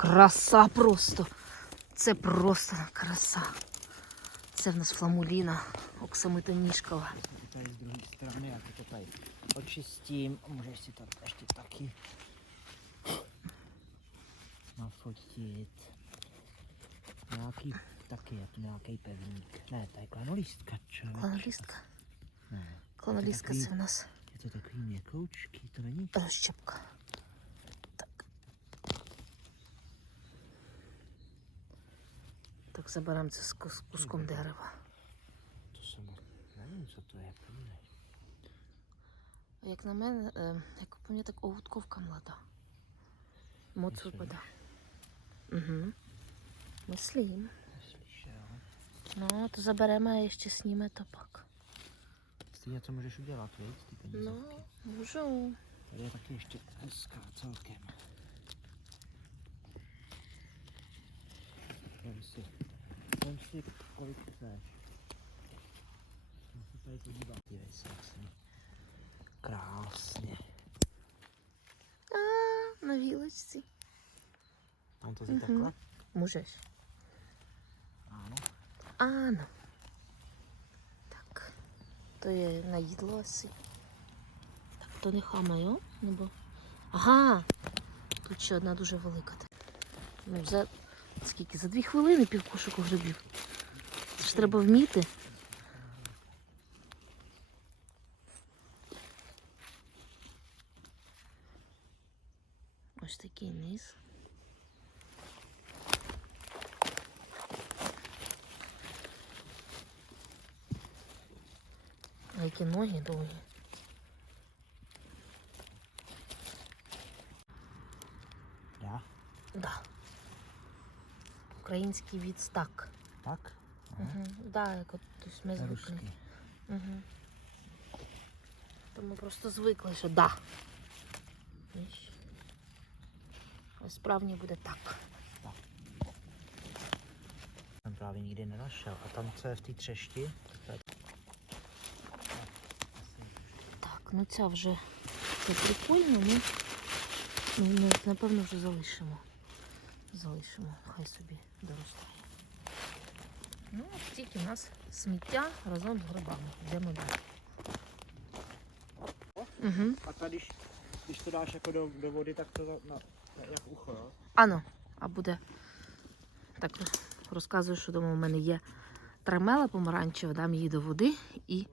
Краса просто. Це просто краса. Це в нас фламуліна оксамитоніжкова. Tady z druhé strany, já to tady očistím. Můžeš si to ještě taky nafotit. Nějaký, taky je to nějaký pevník. Ne, to je klanolístka, člověk. Клонолістка. Ne, Клонолістка Такий. це в нас je to takový měkoučký, to není розщепка. Так. Так, заберемо це з кус- куском дерева. to samo. Nevím, co to je, podívej. Як на мене, е, як по мені, так огутковка млада. Моц Myslíš? випадає. Угу. Мислім. Neslyšel. Ну, то заберемо і ще сніме топак. Ty něco můžeš udělat, víc, ty peníze. Ну, можу. Tady je taky ještě hezká celkem. Se, jak jsem krásně. А, на вілочці. Mám to vzít Mhm. takhle? Можеш. Ano. Ано. Так. То є наїдлося. Так, то не хамаю, ну бо. Ага. Тут ще одна дуже велика. Ну, за скільки? За дві хвилини пів кошику грибів. Це ж треба вміти. Ось такий низ. А які ноги довгі. Dá? Да. Український відстак. Tak? Угу. Да, як от тобто ми звикли. Угу. То ми просто звикли, що да. Справді буде так. Jsem právě nikdy nenašel. A tam, co je v té třešti? Так, ну ця вже це прикольно, ну, ну ми, напевно вже залишимо. Залишимо, хай собі доростає. Ну, от тільки у нас сміття разом з грибами. Йдемо далі. Угу. A tady, když, když to dáš jako do, do vody, tak to za- na, jak ucho, jo? Ано, а буде. Так розказую, що дома у мене є трамела помаранчева, дам її до води і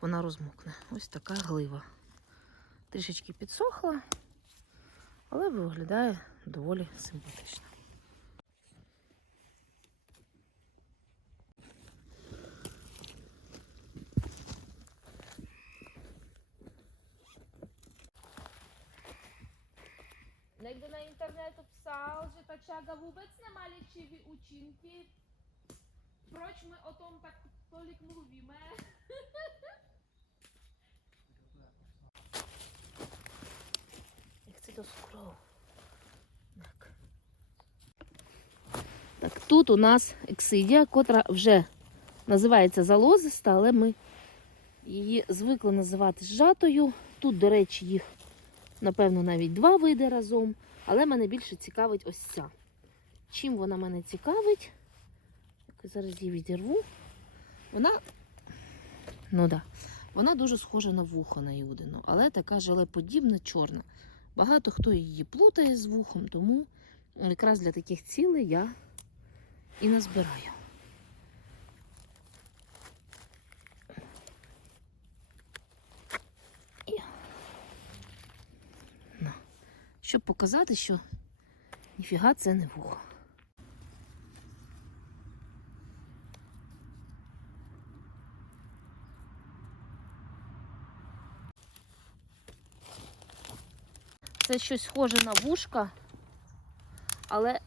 вона розмокне. Ось така глива. Трішечки підсохла, але виглядає доволі симпатично. Někdo na internetu psal, že ta čága vůbec nemá léčivé účinky. Proč my o tom tak tolik mluvíme? Як це до скоро. Так. так, тут у нас ексидія, котра вже називається залозиста, але ми її звикли називати зжатою. Тут, до речі, їх, напевно, навіть два види разом. Але мене більше цікавить ось ця. Чим вона мене цікавить? Зараз її відірву. Вона, ну да, вона дуже схожа на вухо на Юдину, але така желеподібна чорна. Багато хто її плутає з вухом, тому якраз для таких цілей я і назбираю. Щоб показати, що ніфіга це не вухо. Це щось схоже на вушка, але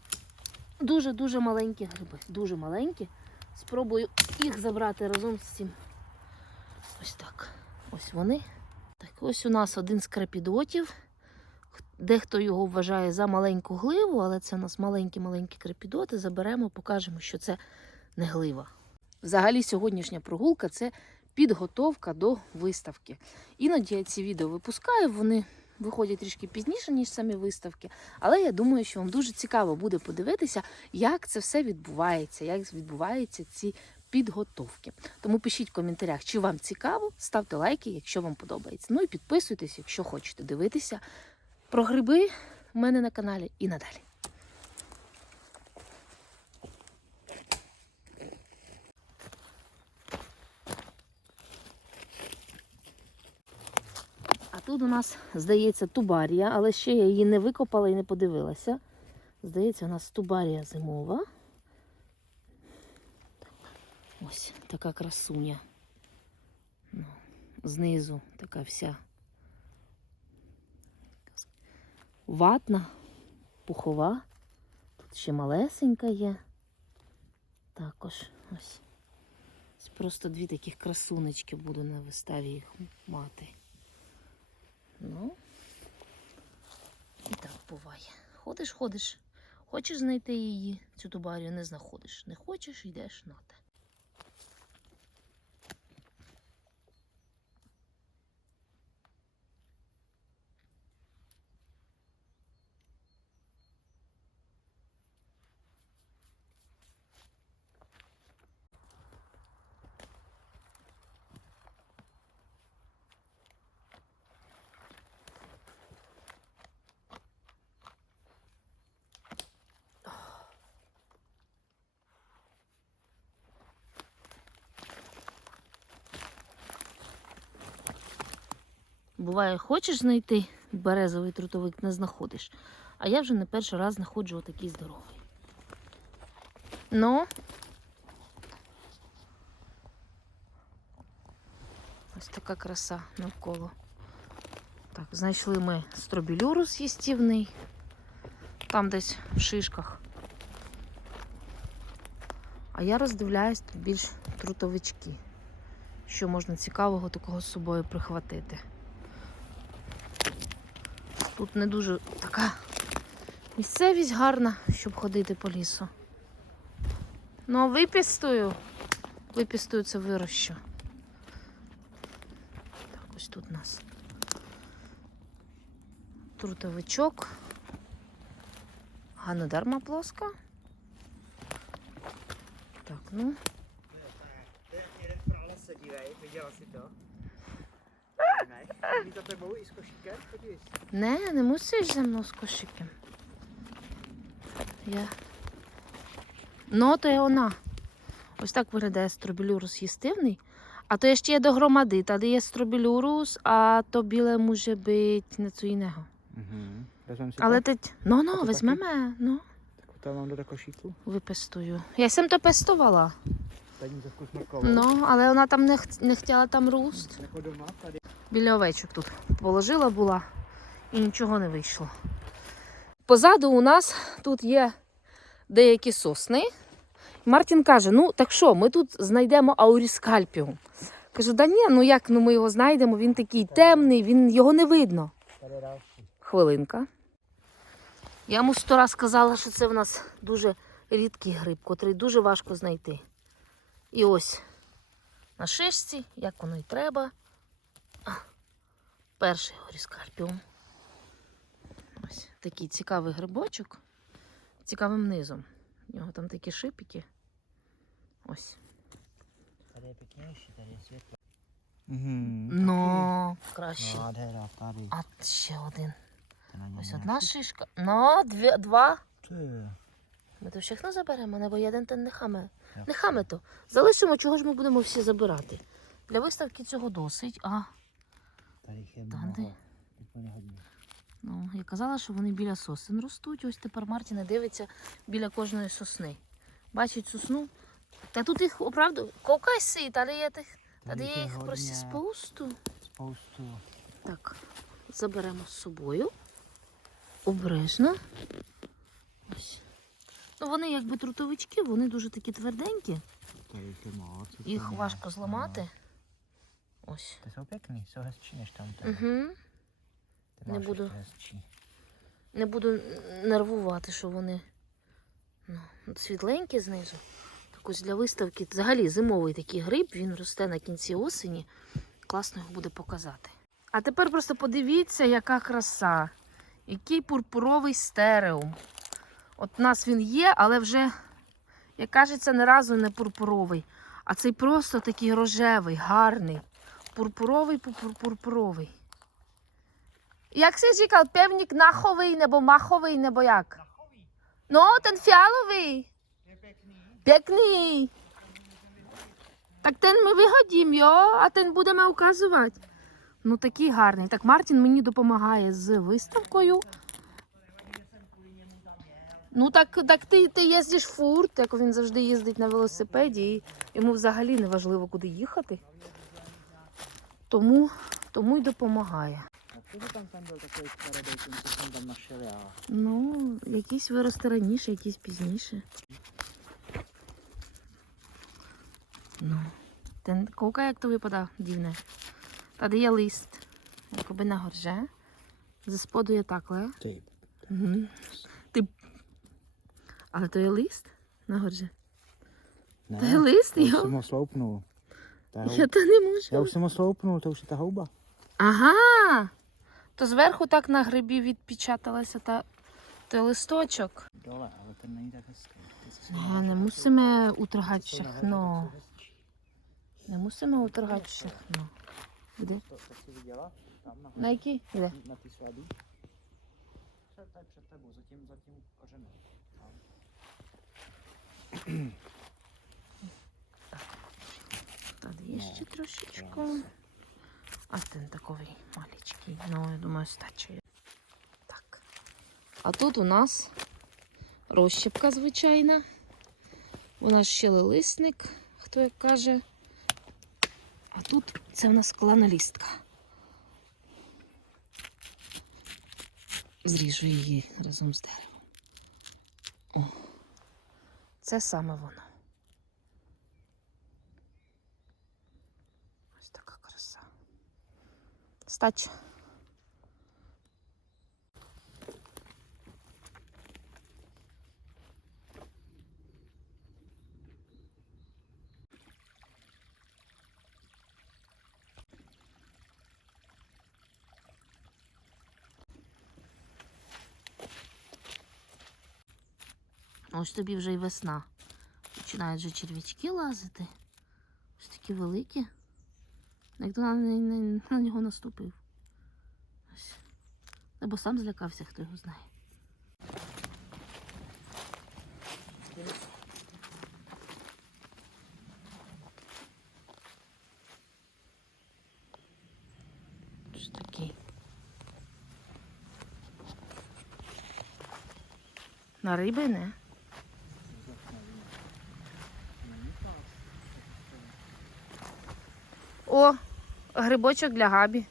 дуже-дуже маленькі гриби. Дуже маленькі. Спробую їх забрати разом з цим. Ось так. Ось вони. Так, ось у нас один з крепідотів. Дехто його вважає за маленьку гливу, але це у нас маленькі-маленькі крепідоти. Заберемо, покажемо, що це не глива. Взагалі, сьогоднішня прогулка це підготовка до виставки. Іноді я ці відео випускаю, вони виходять трішки пізніше, ніж самі виставки. Але я думаю, що вам дуже цікаво буде подивитися, як це все відбувається, як відбуваються ці підготовки. Тому пишіть в коментарях, чи вам цікаво, ставте лайки, якщо вам подобається. Ну і підписуйтесь, якщо хочете дивитися про гриби в мене на каналі і надалі. А тут у нас, здається, тубарія, але ще я її не викопала і не подивилася. Здається, у нас тубарія зимова. Ось така красуня. Ну, знизу така вся ватна, пухова. Тут ще малесенька є. Також ось. Просто дві таких красунечки буду на виставі їх мати. Ну, і так буває. Ходиш, ходиш. Хочеш знайти її, цю тубарію, не знаходиш. Не хочеш, йдеш на те. Буває, хочеш знайти березовий трутовик, не знаходиш. А я вже не перший раз знаходжу отакий здоровий. Ну. Ось така краса навколо. Так, знайшли ми стробілюрус їстівний. Там десь в шишках. А я роздивляюсь тут більш трутовички. Що можна цікавого такого з собою прихватити. Тут не дуже така місцевість гарна, щоб ходити по лісу. Ну, випістую. Випістую це вирощу. Так, ось тут у нас трутовичок. Ганодарма плоска. Так, ну. Tebou i s košíkem, podívej se. Не, не мусиш за мною з кошиком. Я. Ну, то є вона. Ось так виглядає стробілюрус їстивний. А то є ще є до громади. Tady є стробілюрус, а то біле може бути něco jiného. Mhm. Vezmem si Але no, A no, to ну, Tak to mám do košíku. випестую. Я jsem to пестувала. Ну, але вона там не, не хотіла там tady. Біля овечок тут положила була і нічого не вийшло. Позаду у нас тут є деякі сосни. Мартін каже: ну так що, ми тут знайдемо ауріскальпіум. Кажу, да ні, ну як ну ми його знайдемо? Він такий темний, він, його не видно. Хвилинка. Я йому сто раз сказала, що це в нас дуже рідкий гриб, котрий дуже важко знайти. І ось на шишці, як воно і треба. Перший горіскальпіум. Ось такий цікавий грибочок. Цікавим низом. У нього там такі шипики. Ось. Ну, краще. А ще один. Ось одна шишка. Ну, дві, два. Ми то всіх не заберемо, nebo jeden ten necháme. Jak Нехаме то. Залишимо, чого ж ми будемо всі забирати. Для виставки цього досить. А, hodně. ну, я казала, що вони біля сосен ростуть. Ось тепер Мартіне дивиться біля кожної сосни. Бачить сосну. Та тут їх, оправду, кокай си, tady є тих. Tady є їх просто. Spoustu. Так, заберемо з собою. Обережно. Ну, вони якби трутовички, вони дуже такі тверденькі. Їх важко зламати. Ось. Jsou hezčí než tam ten. Угу. Не буду. Не буду нервувати, що вони ну, світленькі знизу. Так ось для виставки взагалі зимовий такий гриб, він росте на кінці осені. Класно його буде показати. А тепер просто подивіться, яка краса. Який пурпуровий стереум. От у нас він є, але вже, як кажеться, не разу не пурпуровий. А цей просто такий рожевий, гарний. Пурпуровий, пурпуровий. Як се říkal, певнік наховий, небо маховий, небо як? Takový, Ну, ten фіаловий. Pěkný. Так ten ми вигодім, йо, а ten будемо указувати. Ну такий гарний. Так Мартін мені допомагає з виставкою. Ну так, так ти, ти їздиш фурт, як він завжди їздить на велосипеді, і йому взагалі не важливо, куди їхати. Тому, тому й допомагає. Ну, якісь виросте раніше, якісь пізніше. Ну, ten, koukaj, як то дивне. Tady je list, jakoby nahoře. Ze spodu je takhle. Ty. Mhm. Ty... Ale to je list nahoře. Ne, To je list, to už jo? jsem ho sloupnul. To je hou... Я то не можу. Já už jsem ho sloupnul, to už je ta houba. Ага. То зверху так на грибі відпечаталася та той листочок. Dole, ale ten není tak hezký. Ty jsi Не, не мусимо утргати všechno. Не мусимо утргати všechno. Kde? To, to jsi Tady No, ještě trošičku. krásně. А ten takový maličký. No, я думаю, стачує. Так. А тут у нас розщепка звичайна. У нас ще лисник, хто як каже. А тут це в нас склана лістка. Зріжу її разом з деревом. Це саме воно. Ось така краса. Стач. Ось тобі вже й весна. Починають вже черв'ячки лазити. Ось такі великі. Як то на, на, на, нього наступив. Ось. Або сам злякався, хто його знає. На риби не. Грибочок для Габі.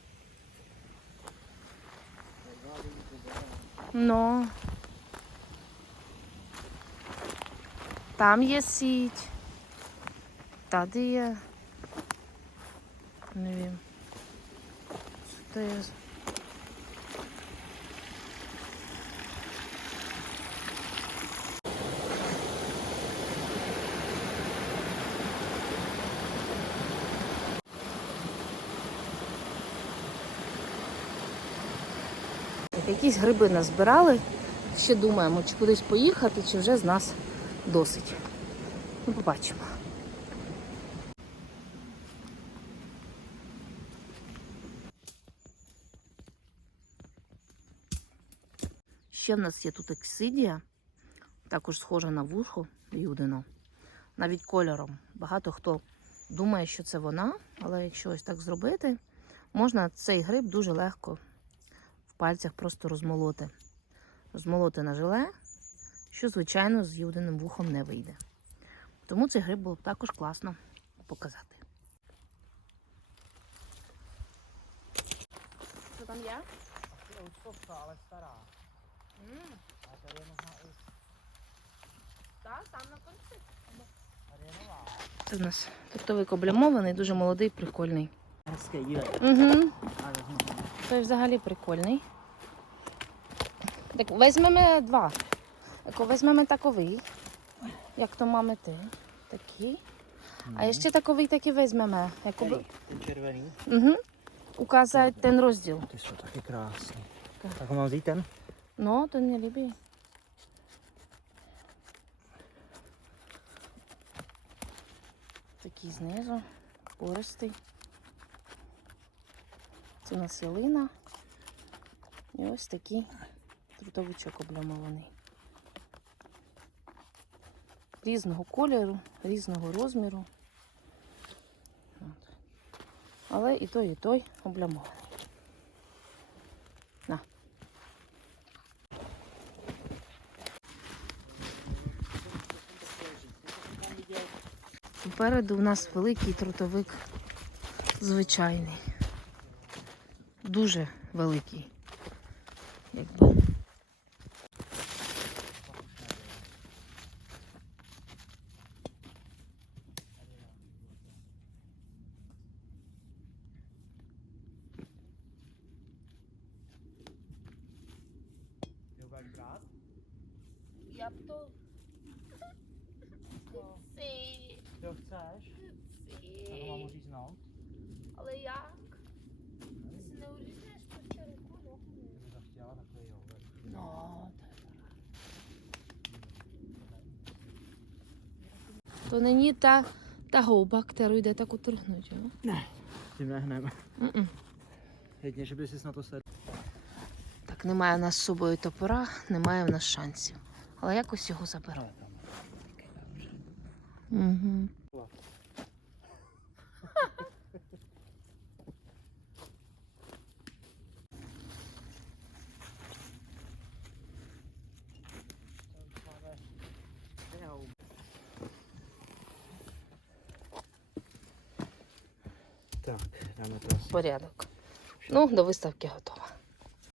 Ну. Там є сіть. Tady є. Не вім. Що to jest? Якісь гриби назбирали. Ще думаємо, чи кудись поїхати, чи вже з нас досить. Ну, побачимо. Ще в нас є тут ексидія, також схожа на вухо юдино, навіть кольором. Багато хто думає, що це вона, але якщо ось так зробити, можна цей гриб дуже легко пальцях просто розмолоти. Розмолоти на желе, що, звичайно, з юдиним вухом не вийде. Тому цей гриб було б також класно показати. Що там stará. A tady je možná i, Так, там на конці. Це в нас фруктовик облямований, дуже молодий, прикольний. Угу. To. Той взагалі прикольний. Так, візьмемо два. Тако, візьмемо таковий, як то máme ти. Такий. А ще таковий таки візьмемо. Ten červený. Угу. ukázat ten rozdíl. Ty jsou taky krásný. Tak. Tak ho ten? No, ten mě líbí. Такі знизу, пористий. Це населина. І ось такий трутовичок облямований. Різного кольору, різного розміру. От. Але і той, і той облямований. На. Попереду в нас великий трутовик звичайний. Дуже великий. Якби. Я б то. Ty ho chceš? Tak ho mám uříznout? Але як? Ти си не уріжеш по черепу, ну? Kdyby to chtěla, takový jo. Ну, То нині та, говба, kterou йде так утргнуть. Не, Tím не гнемо. Гетніше Jedině, на то sedl. Так, немає в нас з собою топора, немає в нас шансів. Але якось його заберу. Угу. Tak, dáme to asi. Порядок. Ну, до виставки готово.